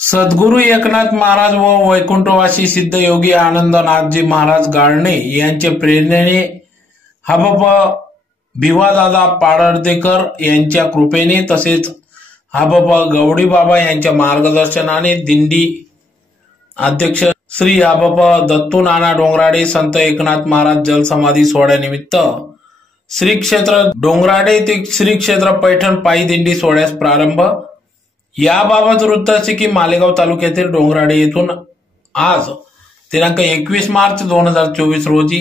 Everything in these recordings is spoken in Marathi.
सद्गुरू एकनाथ महाराज व वैकुंठवासी सिद्ध योगी आनंदनाथजी महाराज गाळणे यांच्या प्रेरणेने हबप भिवादादा पाडळदेकर यांच्या कृपेने तसेच हबप गवडी बाबा यांच्या मार्गदर्शनाने दिंडी अध्यक्ष श्री हबप दत्तू नाना डोंगराडे संत एकनाथ महाराज जलसमाधी सोहळ्यानिमित्त श्री क्षेत्र डोंगराडे ते श्री क्षेत्र पैठण पायी दिंडी सोहळ्यास प्रारंभ याबाबत वृत्त असे की मालेगाव तालुक्यातील डोंगराडे येथून आज दिनांक एकवीस मार्च दोन हजार चोवीस रोजी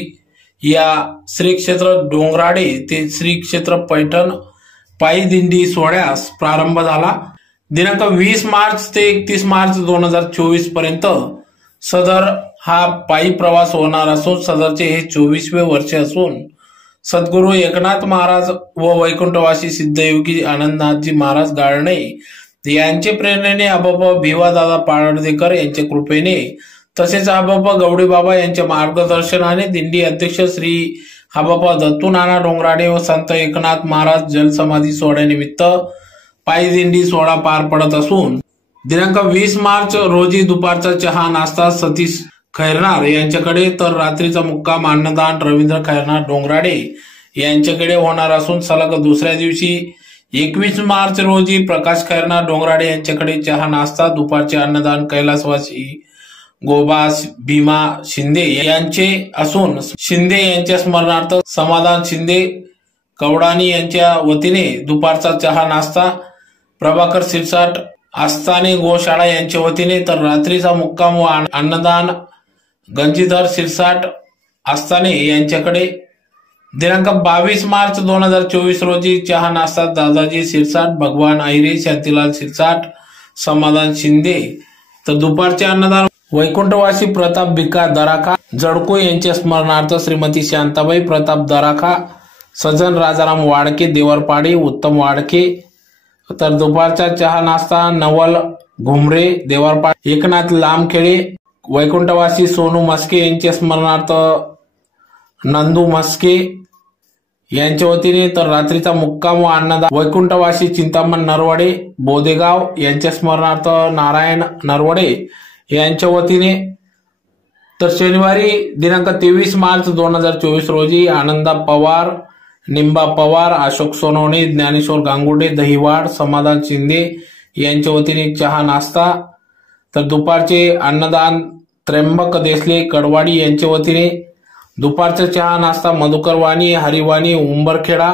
या श्री क्षेत्र डोंगराडे ते श्री क्षेत्र पैठण पायी दिंडी सोहळ्यास प्रारंभ झाला. दिनांक वीस मार्च ते एकतीस मार्च दोन हजार चोवीसपर्यंत सदर हा पायी प्रवास होणार असून सदरचे हे चोवीसवे वर्ष असून सद्गुरू एकनाथ महाराज व वैकुंठवासी सिद्धयोगी आनंदनाथजी महाराज गाळणे यांचे प्रेरणेने आबाप भिवादादा पाडदेकर यांच्या कृपेने तसेच आबाबा गवडी बाबा यांच्या मार्गदर्शनाने दिंडी अध्यक्ष श्री आबाबा दत्तू नाना डोंगराडे व संत एकनाथ महाराज जलसमाधी सोहळ्यानिमित्त पायी दिंडी सोहळा पार पडत असून दिनांक वीस मार्च रोजी दुपारचा चहा नाश्ता सतीश खैरनार यांच्याकडे तर रात्रीचा मुक्काम अन्नदान रवींद्र खैरनार डोंगराडे यांच्याकडे होणार असून सलग दुसऱ्या दिवशी एकवीस मार्च रोजी प्रकाश खैरना डोंगराडे यांच्याकडे चहा नाश्ता दुपारचे अन्नदान कैलासवासी गोबा भीमा शिंदे यांचे असून शिंदे यांच्या स्मरणार्थ समाधान शिंदे कवडानी यांच्या वतीने दुपारचा चहा नाश्ता प्रभाकर सिरसाट आस्थाने गोशाळा यांच्या वतीने तर रात्रीचा मुक्काम व अन्नदान गंजीधर सिरसाट आस्थाने यांच्याकडे दिनांक बावीस मार्च दोन हजार चोवीस रोजी चहा नाश्ता दादाजी सिरसाट भगवान आहिरे शांतीलाल सिरसाट समाधान शिंदे. तर दुपारचे अन्नदान वैकुंठवासी प्रताप भिका दराखा जडको यांच्या स्मरणार्थ श्रीमती शांताबाई प्रताप दराखा सजन राजाराम वाडके देवरपाडे उत्तम वाडके. तर दुपारचा चहा नाश्ता नवल घुमरे देवरपाडे एकनाथ लांबखेडे वैकुंठवासी सोनू मस्के यांच्या स्मरणार्थ नंदू मस्के यांच्या वतीने तर रात्रीचा मुक्काम व अन्नदान वैकुंठवासी चिंतामण नरवडे बोदेगाव यांच्या स्मरणार्थ नारायण नरवडे यांच्या वतीने तर शनिवारी दिनांक तेवीस मार्च दोन हजार चोवीस रोजी आनंदा पवार निंबा पवार अशोक सोनवणे ज्ञानेश्वर गांगुडे दहिवाड समाधान शिंदे यांच्या वतीने चहा नाश्ता तर दुपारचे अन्नदान त्र्यंबक देसले कडवाडी यांच्या वतीने दुपारचा चहा नाश्ता मधुकरवाणी हरिवाणी उंबरखेडा.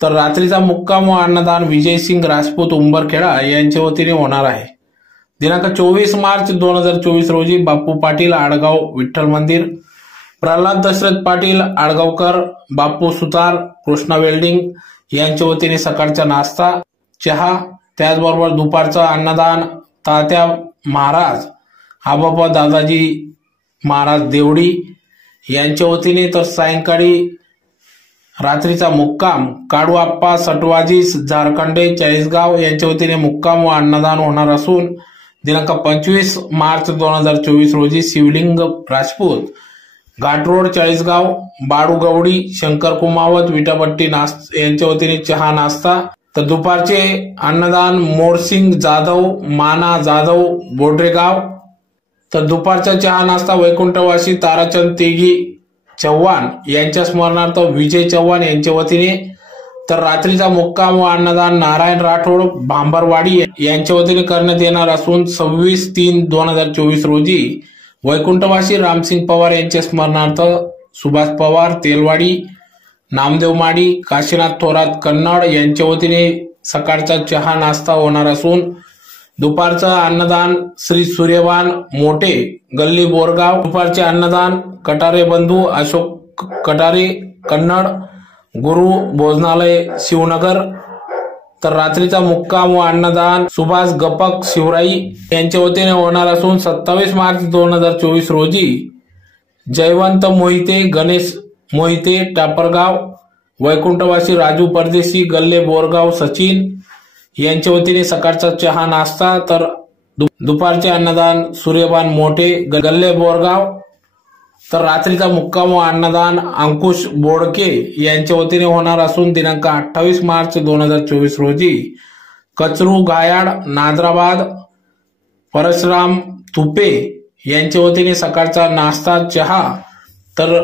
तर रात्रीचा मुक्काम व अन्नदान विजयसिंग राजपूत उंबरखेडा यांच्या वतीने होणार आहे. दिनांक चोवीस मार्च दोन हजार चोवीस रोजी बापू पाटील आडगाव विठ्ठल मंदिर. प्रल्हाद दशरथ पाटील आडगावकर बापू सुतार कृष्णा वेल्डिंग यांच्या वतीने सकाळचा नाश्ता चहा त्याचबरोबर दुपारचं अन्नदान तात्या महाराज आबाबा दादाजी महाराज देवडी यांच्या वतीने तर सायंकाळी रात्रीचा मुक्काम काडूआप्पा सटवाजी झारखंडे चाळीसगाव यांच्या वतीने मुक्काम व अन्नदान होणार असून दिनांक पंचवीस मार्च दोन हजार चोवीस रोजी शिवलिंग राजपूत घाटरोड चाळीसगाव बाडूगवडी शंकर कुमावत विटापट्टी नास यांच्या वतीने चहा नाश्ता तर दुपारचे अन्नदान मोरसिंग जाधव माना जाधव बोडरेगाव तर दुपारचा चहा नाश्ता वैकुंठवासी ताराचंद तेगी चव्हाण यांच्या स्मरणार्थ विजय चव्हाण यांच्या वतीने तर रात्रीचा मुक्काम व अन्नदान नारायण राठोड भांबरवाडी यांच्या वतीने करण्यात येणार असून सव्वीस तीन दोन हजार चोवीस रोजी वैकुंठवासी रामसिंग पवार यांच्या स्मरणार्थ सुभाष पवार तेलवाडी नामदेव माडी काशीनाथ थोरात कन्नड यांच्या वतीने सकाळचा चहा नाश्ता होणार असून दुपारचं अन्नदान श्री सूर्यवान मोठे गल्ली बोरगाव. दुपारचे अन्नदान कटारे बंधू अशोक कटारे कन्नड गुरु भोजनालय शिवनगर. तर रात्रीचा मुक्काम व अन्नदान सुभाष गपक शिवराई यांच्या वतीने होणार असून सत्तावीस मार्च दोन हजार चोवीस रोजी जयवंत मोहिते गणेश मोहिते टापरगाव वैकुंठवासी राजू परदेशी गल्ले बोरगाव सचिन यांच्या वतीने सकाळचा चहा नाश्ता तर दुपारचे अन्नदान सूर्यबान मोठे गल्ले बोरगाव तर रात्रीचा मुक्काम व अन्नदान अंकुश बोडके यांच्या वतीने होणार असून दिनांक अठ्ठावीस मार्च दोन हजार चोवीस रोजी कचरू गायाड नादराबाद परशुराम तुपे यांच्या वतीने सकाळचा नाश्ता चहा तर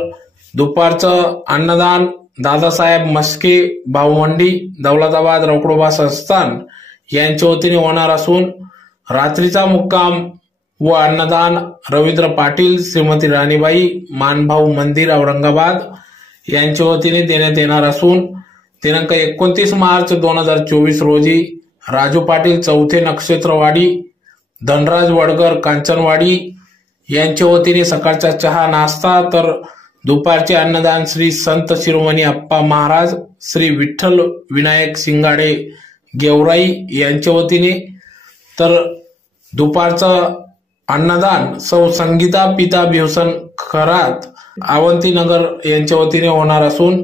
दुपारचं अन्नदान दादासाहेब मस्के भाऊमंडी दौलताबाद रौकडोबा संस्थान यांच्या वतीने होणार असून रात्रीचा मुक्काम व अन्नदान रवींद्र पाटील श्रीमती राणीबाई मानभाऊ मंदिर औरंगाबाद यांच्या वतीने देण्यात येणार असून दिनांक एकोणतीस मार्च दोन हजार चोवीस रोजी राजू पाटील चौथे नक्षत्रवाडी धनराज वडगर कांचनवाडी यांच्या वतीने सकाळचा चहा नाश्ता तर दुपारचे अन्नदान श्री संत शिरोमणी अप्पा महाराज श्री विठ्ठल विनायक सिंगाडे गेवराई यांच्या वतीने. तर दुपारचं अन्नदान सौ संगीता पिता भिवसन खरात अवंतीनगर यांच्या वतीने होणार असून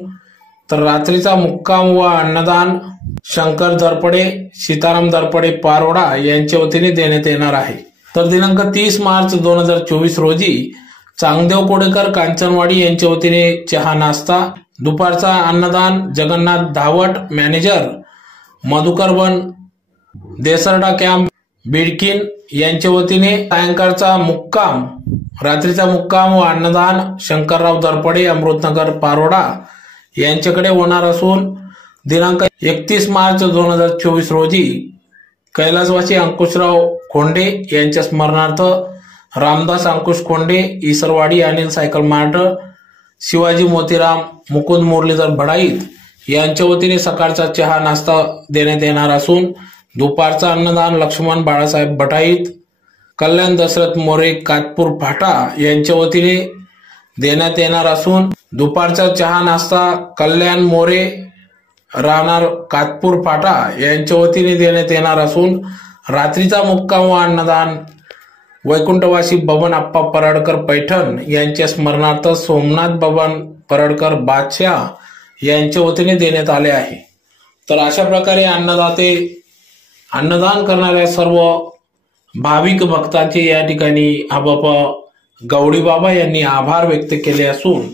तर रात्रीचा मुक्काम व अन्नदान शंकर दरपडे सीताराम दरपडे पारोडा यांच्या वतीने देण्यात येणार आहे. तर दिनांक तीस मार्च दोन हजार चोवीस रोजी चांगदेव कोडेकर कांचनवाडी यांच्या वतीने चहा नाश्ता. दुपारचा अन्नदान जगन्नाथ धावट मॅनेजर मधुकरबन देसरडा कॅम्प बिडकिन यांच्या वतीने सायंकाळचा मुक्काम रात्रीचा मुक्काम व अन्नदान शंकरराव दरपडे अमृतनगर पारोडा यांच्याकडे होणार असून दिनांक एकतीस मार्च दोन हजार चोवीस रोजी कैलासवासी अंकुशराव खोंडे यांच्या स्मरणार्थ रामदास अंकुश कोंडे इसरवाडी अनिल सायकल मार्ट शिवाजी मोतीराम मुकुंद मुरलीधर भडाईत यांच्या वतीने सकाळचा चहा नाश्ता देण्यात येणार असून दुपारचा अन्नदान लक्ष्मण बाळासाहेब भटाईत कल्याण दशरथ मोरे कातपूर फाटा यांच्या वतीने देण्यात येणार असून दुपारचा चहा नाश्ता कल्याण मोरे राहणार कातपूर फाटा यांच्या वतीने देण्यात येणार असून रात्रीचा मुक्काम व अन्नदान वैकुंठवासी बबन आप्पा पराडकर पैठण यांच्या स्मरणार्थ सोमनाथ बबन पराडकर बादशाह यांच्या वतीने देण्यात आले आहे. तर अशा प्रकारे अन्नदाते अन्नदान करणाऱ्या सर्व भाविक भक्तांचे या ठिकाणी आबापा गौडीबाबा यांनी आभार व्यक्त केले असून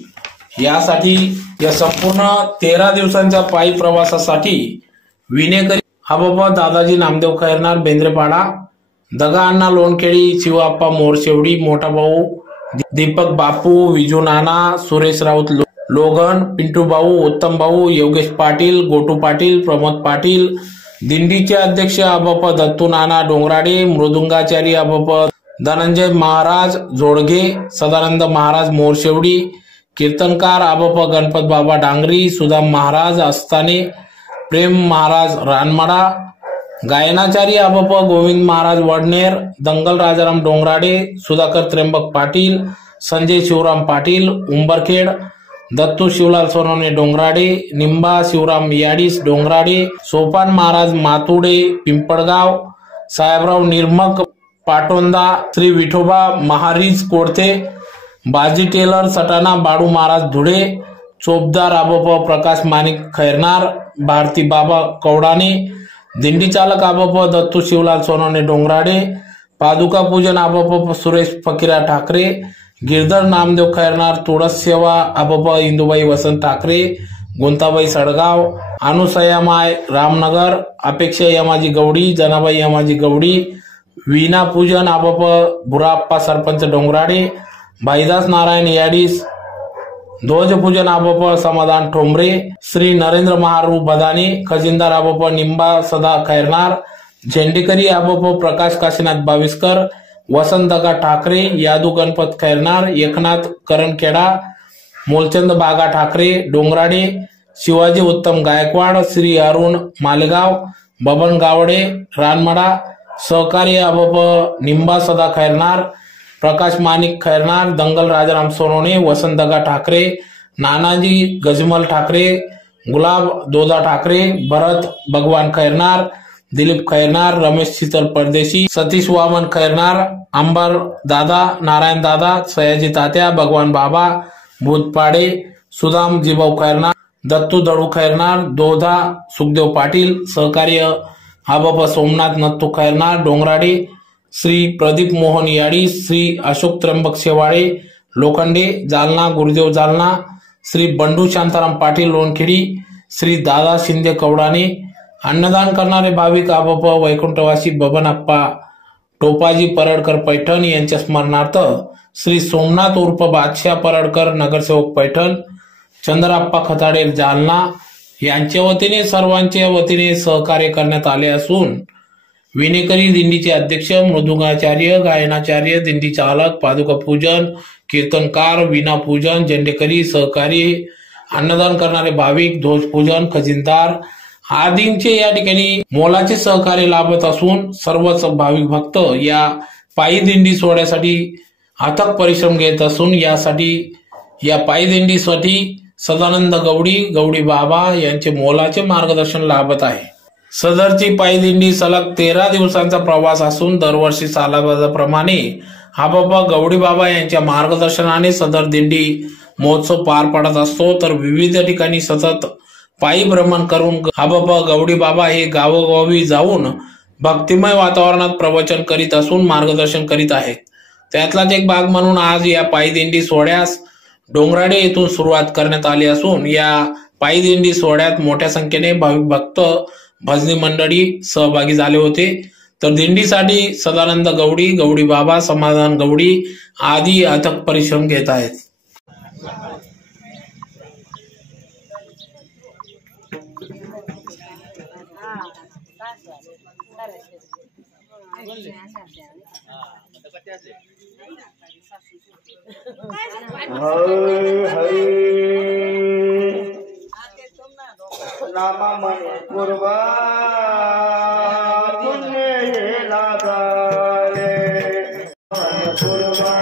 यासाठी या संपूर्ण तेरा दिवसांच्या पायी प्रवासासाठी विनेकरी आबापा दादाजी नामदेव खैरनार बेंद्रेपाडा दगा अण्णा लोणखेळी शिवाप्पा मोरशेवडी मोठा भाऊ दीपक बापू विजू नाना सुरेश राऊत लो- लोगन पिंटू भाऊ उत्तम भाऊ योगेश पाटील गोटू पाटील प्रमोद पाटील दिंडीचे अध्यक्ष आबाप दत्तू नाना डोंगराडे मृदुंगाचारी आबाप धनंजय महाराज जोडगे सदानंद महाराज मोरशेवडी कीर्तनकार आबाप गणपत बाबा डांगरी सुदाम महाराज अस्ताने प्रेम महाराज रानमाडा गायनाचारी आबाप गोविंद महाराज वडनेर दंगल राजाराम डोंगराडे सुधाकर त्र्यंबक पाटील संजय शिवराम पाटील उंबरखेड दत्तू शिवलाल सोनवणे डोंगराडे निंबा शिवराम याडीस डोंगराडे सोपान महाराज मातुडे पिंपळगाव साहेबराव निर्मक पाटोंदा श्री विठोबा महारीज कोडते बाजी टेलर सटाणा बाळू महाराज धुळे चोपदार आबोप प्रकाश माणिक खैरनार भारती बाबा कवडाणे दिंडी चालक आबोप दत्तू शिवलाल सोनवणे डोंगराडे पादुका पूजन आबोप सुरेश फकीरा ठाकरे गिरधर नामदेव खैरनार तुळस सेवा आबोप इंदुबाई वसंत ठाकरे गुंताबाई सडगाव अनुसया माय रामनगर अपेक्षा यमाजी गवडी जनाबाई यमाजी गवडी वीणा पूजन आबाप बुराप्पा सरपंच डोंगराडे भाईदास नारायण याडीस ध्वजपूजन आबोपळ समाधान ठोंबरे श्री नरेंद्र महारू बदाने खजिनदार आबाप निंबा सदा खैरनार झेंडेकरी आबोप प्रकाश काशीनाथ बाविस्कर वसंतगा ठाकरे यादू गणपत खैरनार एकनाथ करणखेडा मोलचंद बागा ठाकरे डोंगराडे शिवाजी उत्तम गायकवाड श्री अरुण मालेगाव बबन गावडे रानमडा सहकारी आबोप निंबा सदा खैरनार प्रकाश माणिक खैरनार दंगल राजाराम सोनवणे वसंतगा ठाकरे नानाजी गजमल ठाकरे गुलाब दोदा ठाकरे भरत भगवान खैरनार दिलीप खैरनार रमेश शीतल परदेशी सतीश वामन खैरनार अंबर दादा नारायण दादा सयाजी तात्या भगवान बाबा भूतपाडे सुदाम जिभाऊ खैरनार दत्तू दळू खैरनार दोधा सुखदेव पाटील सहकार्य आबाबा सोमनाथ नत्तू खैरनार डोंगराडे श्री प्रदीप मोहन याडी श्री अशोक त्र्यंबक शेवाळे लोखंडे जालना गुरुदेव जालना श्री बंडू शांताराम पाटील लोणखेडी श्री दादा शिंदे कवडाने अन्नदान करणारे भाविक आबाप वैकुंठवासी बबन आप्पा टोपाजी परडकर पैठण यांच्या स्मरणार्थ श्री सोमनाथ उर्फ बादशाह परडकर नगरसेवक पैठण चंद्राप्पा खताडे जालना यांच्या वतीने सर्वांच्या वतीने सहकार्य करण्यात आले असून विनेकरी दिंडीचे अध्यक्ष मृदुंगाचार्य गायनाचार्य दिंडी चालक पादुका पूजन कीर्तनकार विना पूजन झेंडेकरी सहकारी अन्नदान करणारे भाविक ध्वज पूजन खजिनदार आदींचे या ठिकाणी मोलाचे सहकार्य लाभत असून सर्वच भाविक भक्त या पायी दिंडी सोहळ्यासाठी अथक परिश्रम घेत असून यासाठी या पायी दिंडीसाठी सदानंद गवडी गवडी बाबा यांचे मोलाचे मार्गदर्शन लाभत आहे. सदरची पायदिंडी सलग तेरा दिवसांचा प्रवास असून दरवर्षी सालाबाजाप्रमाणे हा बाबा गवडी बाबा यांच्या मार्गदर्शनाने सदर दिंडी महोत्सव पार पडत असतो. तर विविध ठिकाणी सतत पायी भ्रमण करून हा बाबा गवडी बाबा हे गावोगावी जाऊन भक्तिमय वातावरणात प्रवचन करीत असून मार्गदर्शन करीत आहेत. त्यातलाच एक भाग म्हणून आज या पायदिंडी सोहळ्यास डोंगराडे येथून सुरुवात करण्यात आली असून या पायदिंडी सोहळ्यात मोठ्या संख्येने भाविक भक्त भजनी मंडळी सहभागी झाले होते. तर दिंडीसाठी सदानंद गवडी गवडी बाबा समाधान गवडी आदी अथक परिश्रम घेत आहेत. हरी हरी नामा मने पूर्वा पुण्य येला रे पूर्वा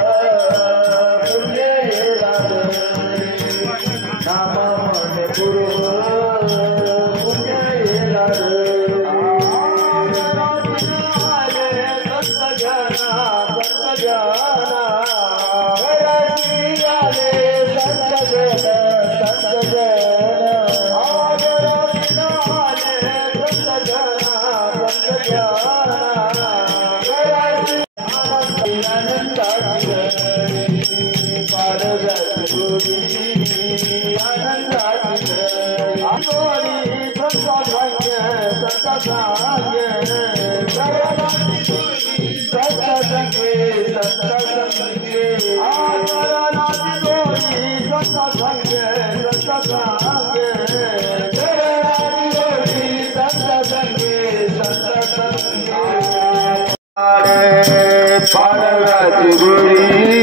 Jibri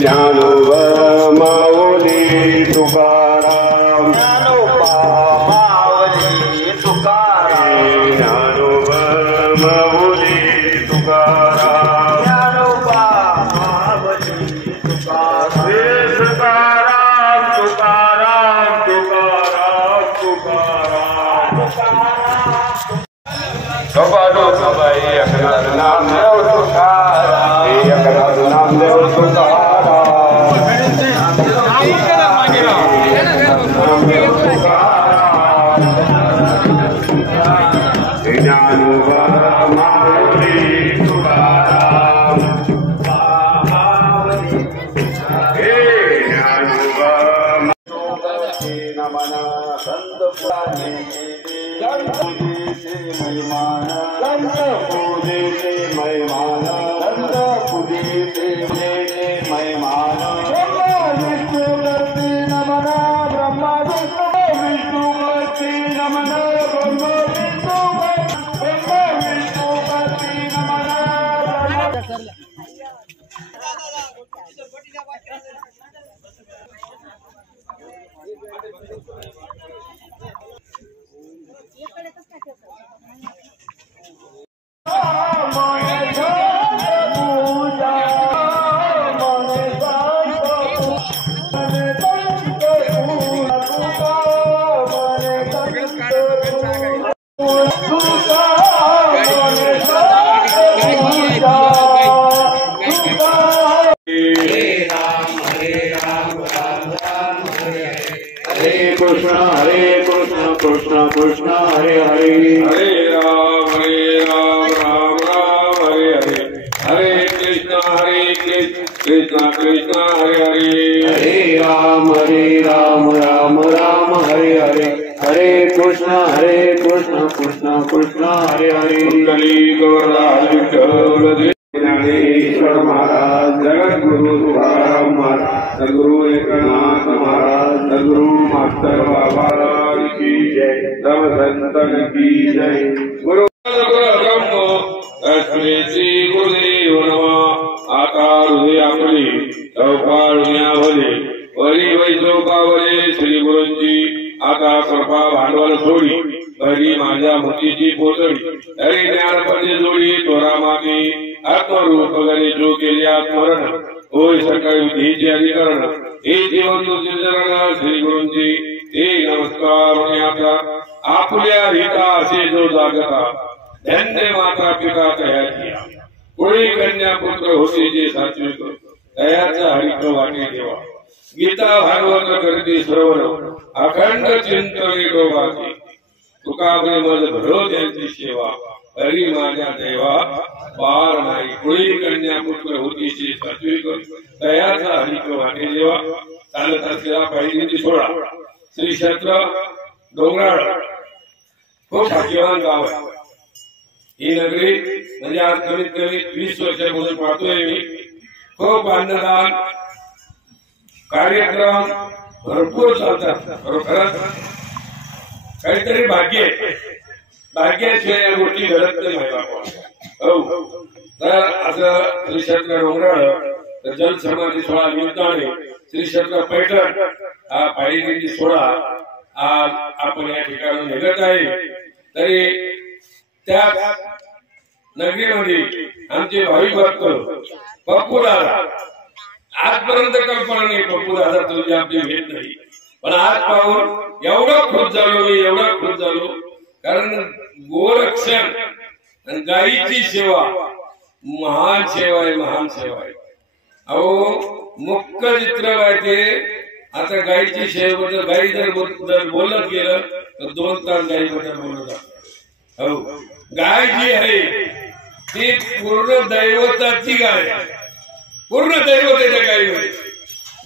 ஞான संत पुराणे की जय सब संतन की जय गुरु सेवा हरी माझ्या देवा पार नाही कुळी कन्या पुत्र होती श्री सात्विक. दयाचा हरिक वाटे देवा. चालत असलेला पाहिजे ती सोळा श्री क्षेत्र डोंगराळ. खूप भाग्यवान गाव आहे. ही नगरी म्हणजे आज कमीत कमी वीस वर्षापासून पाहतोय मी. खूप अन्नदान कार्यक्रम भरपूर चालतात. खरोखरच काहीतरी भाग्य आहे. भाग्याशिवाय या गोष्टी घडत नाही माहिती आपण. हो. तर असं श्री क्षेत्र डोंगराळ तर जलसमाधी सोहळा निमित्ताने श्री क्षेत्र पैठण हा पायरी सोळा आज आपण या ठिकाणी निघत आहे. तरी त्या नगरीमध्ये आमचे भाविक भक्त पप्पू दादा आजपर्यंत कल्पना नाही पप्पू दादा तुझी आपली भेट नाही. पण आज पाहून एवढा खुश झालो मी एवढा खुश झालो. कारण गोरक्षण आणि गायीची सेवा महान सेवा आहे महान सेवा आहे. अहो मुख्य चित्र काय ते? आता गायीची सेवेबद्दल गायी जर बोल- जर बोलत गेलं तर दोन तास गायीबद्दल बोलत अहो हो गाय जी आहे ती पूर्ण दैवताची गाय पूर्ण दैवतेच्या आहे गायीमध्ये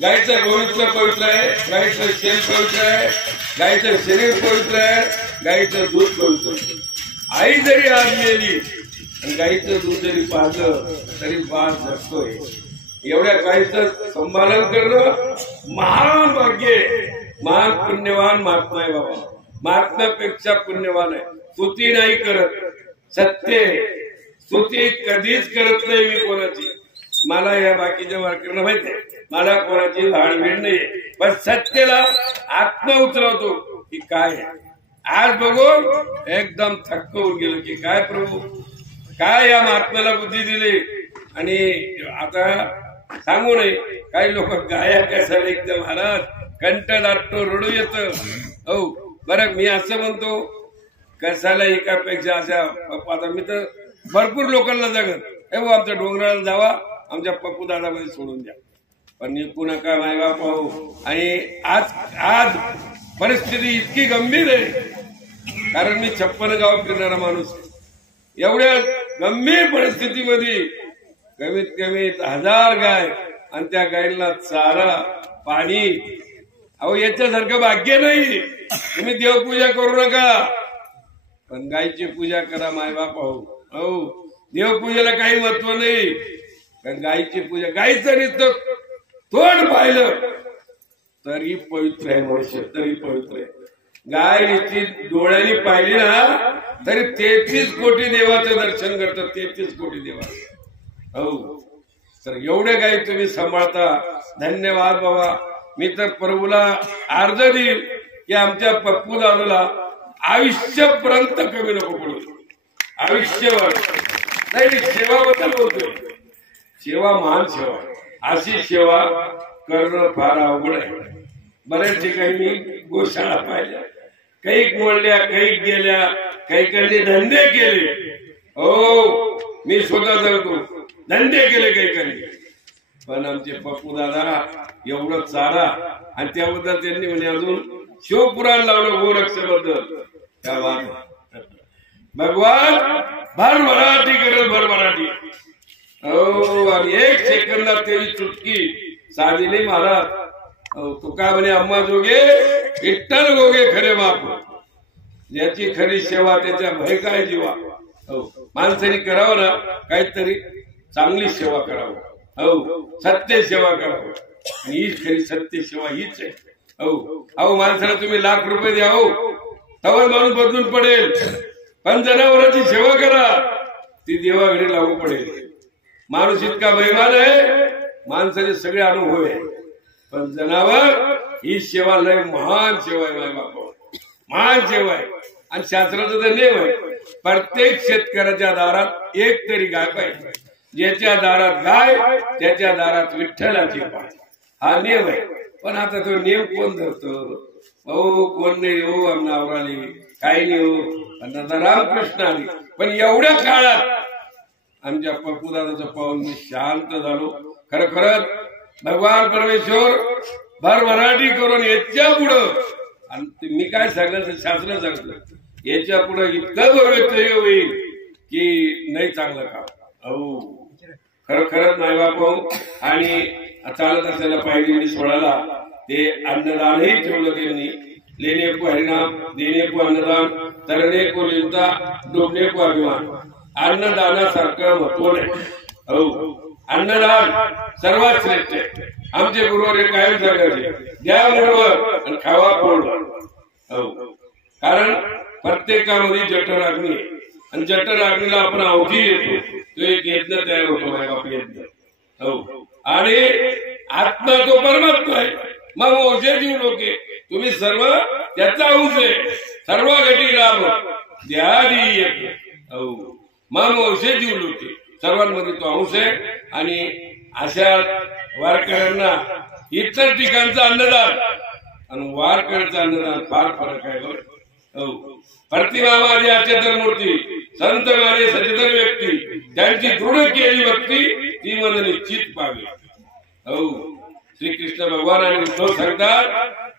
गायचं गोवित्र पवित्र आहे गायचं शेण पवित्र आहे गायचं शरीर पवित्र आहे गायचं दूध पवित्र आई जरी आज मेली आणि गायीचं दूध जरी पाजलं तरी बाळ झटतोय एवढ्या गायीचं संभालन करणं महान भाग्य महान पुण्यवान महात्मा आहे बाबा. महात्म्यापेक्षा पुण्यवान आहे. स्तुती नाही करत. सत्य स्तुती कधीच करत नाही मी कोणाची. मला या बाकीच्या वारकऱ्यांना माहिती आहे. मला कोणाची भाडभीड नाहीये. पण सत्तेला आत्मा उतरवतो की काय आज बघून एकदम थक्क होऊन गेलो की काय प्रभू? काय या महात्म्याला बुद्धी दिली? आणि आता सांगू नये काही लोक गाया कशाला एकदम महाराज कंठ दाटतो रडू येत. हो बरं मी असं म्हणतो कशाला एकापेक्षा अशा आता मी तर भरपूर लोकांना जगत. हे आमच्या डोंगराला जावा. आमच्या पप्पू दादामध्ये सोडून द्या. पण निघू नका मायबाप पाहू हो. आणि आज आज परिस्थिती इतकी गंभीर आहे. कारण मी छप्पन गाव फिरणारा माणूस एवढ्या गंभीर परिस्थितीमध्ये कमीत कमी हजार गाय आणि त्या गायीला चारा पाणी. अहो याच्यासारखं भाग्य नाही. तुम्ही देवपूजा करू नका. पण गायची पूजा करा मायबाप अहो अहो देवपूजेला काही महत्त्व नाही. गाईची पूजा. गायचं नुसतं तोंड पाहिलं तरी पवित्र आहे मनुष्य तरी पवित्र आहे. गायची नुसती डोळ्यांनी पाहिली ना तरी तेहतीस कोटी देवाचं दर्शन करतात तेहतीस कोटी देवा हो. तर एवढे गायी तुम्ही सांभाळता. धन्यवाद बाबा. मी तर प्रभूला अर्ज देईल की आमच्या पप्पू दादूला आयुष्यपर्यंत कमी नको पडू. आयुष्यभर. नाही मी सेवाबद्दल बोलतोय. सेवा महान सेवा. अशी सेवा करणं फार अवघड आहे. बऱ्याच ठिकाणी गोशाळा पाहिल्या. काही मोडल्या काही गेल्या काही काही धंदे केले. हो मी स्वतः जगतो धंदे केले काही काही. पण आमचे पप्पू दादा एवढं चारा आणि त्याबद्दल त्यांनी म्हणे अजून शिवपुराण लावलं गोरक्षाबद्दल. त्या भगवान भर मराठी करेल भर मराठी. हो आणि एक सेकंदात त्याची चुटकी. साधी नाही महाराज तुका तू काय म्हणे अम्मा जोगे विठ्ठल गोगे खरे बाप. ज्याची खरी सेवा त्याच्या भय काय जीवा? हो माणसाने करावं ना काहीतरी चांगली सेवा करावं. हो सत्य सेवा करावं. आणि हीच खरी सत्य सेवा हीच आहे. हो अहो माणसाला तुम्ही लाख रुपये द्या हो तवर माणूस बदलून पडेल. पण जनावरांची सेवा करा. ती देवाकडे लागू पडेल. माणूस इतका बैमान आहे माणसाचे सगळे अनुभव आहे. पण जनावर ही सेवा लय महान सेवा आहे माझ्या बापा. महान सेवा आहे. आणि शास्त्राचं तर नेम आहे. प्रत्येक शेतकऱ्याच्या दारात एक तरी गाय पाहिजे. ज्याच्या दारात गाय त्याच्या दारात विठ्ठलाची पाय हा नियम आहे. पण आता तो नियम कोण धरतो? हो कोण नाही हो आमना काही नाही हो. पण आता रामकृष्ण पण एवढ्या काळात आमच्या पप्पूदादाचं पाहून मी शांत झालो. खरं खरंच भगवान परमेश्वर भर मराठी करून याच्या पुढं आणि मी काय सांगायचं शास्त्र सांगतो याच्या पुढं इतकं भव्य होईल की नाही चांगलं काम. हो खरं खरंच नाही बापू. आणि चालत असायला पाहिजे मी सोडायला. ते अन्नदानही ठेवलं त्यांनी. लेणे को हरिनाम देणे को अन्नदान तरणे को लिंता डोबणे को अभिमान. अन्नदानासारखं महत्त्व नाही हो. अन्नदान सर्वात श्रेष्ठ आहे. आमचे गुरुवर हे कायम सांगायचे द्या बरोबर आणि खावा पोळ. हो. कारण प्रत्येकामध्ये जठराग्नी आहे. आणि जठराग्नीला आपण अवधी येतो तो एक यज्ञ तयार होतो माझ्या बाप यज्ञ. हो. आणि आत्मा तो परमात्मा आहे. मग ओझे जीव लोके तुम्ही सर्व त्याचा अंश आहे. सर्व घटी राम द्या मग जीवले होते सर्वांमध्ये तो अंश आहे. आणि अशा वारकऱ्यांना इतर ठिकाणचं अन्नदान. आणि वारकऱ्याचं अन्नदान फार फरक आहे बरं. हो. प्रतिमा माझी अचेतन मूर्ती संत माझे सचेतन व्यक्ती त्यांची दृढ केली भक्ती ती मन निश्चित पावी हो. श्रीकृष्ण भगवान आणि उद्धव सांगतात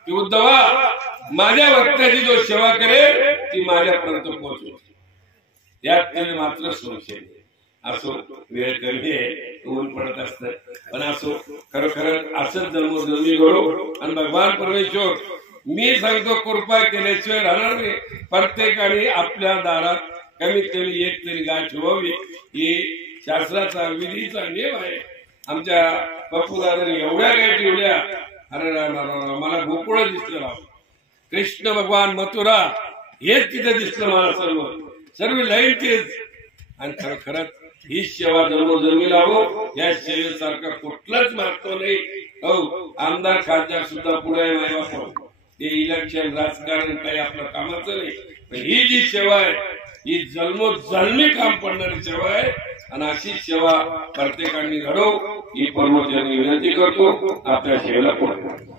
की उद्धवा माझ्या भक्ताची जो सेवा करेल ती माझ्यापर्यंत पोहोचू यात त्याने मात्र संशय असो वेळ कमी आहे ऊन पडत असत. पण असो खरोखर असंच जन्मोजन्मी घडो आणि भगवान परमेश्वर मी सांगतो कृपा केल्याशिवाय राहणार नाही. प्रत्येकाने आपल्या दारात कमीत कमी एक तरी गाय ठेवावी. ही शास्त्राचा विधीचा नियम आहे. आमच्या पप्पू दादाने एवढ्या गाय ठेवल्या. अरे मला गोकुळ दिसलं राव कृष्ण भगवान मथुरा हेच तिथे दिसलं मला सर्व. सर्व लाईन तेच आणि खरं खरंच ही सेवा जन्मोजन्मी लावो या सेवेसारखा कुठलाच महत्त्व नाही. हो आमदार खासदार सुद्धा पुढे ते इलेक्शन राजकारण काही आपलं कामाचं नाही. पण ही जी सेवा आहे ही जन्मोजन्मी काम पडणारी सेवा आहे. आणि अशी सेवा प्रत्येकाने घडव ही परमोच्यांनी विनंती करतो. आपल्या सेवेला पुढे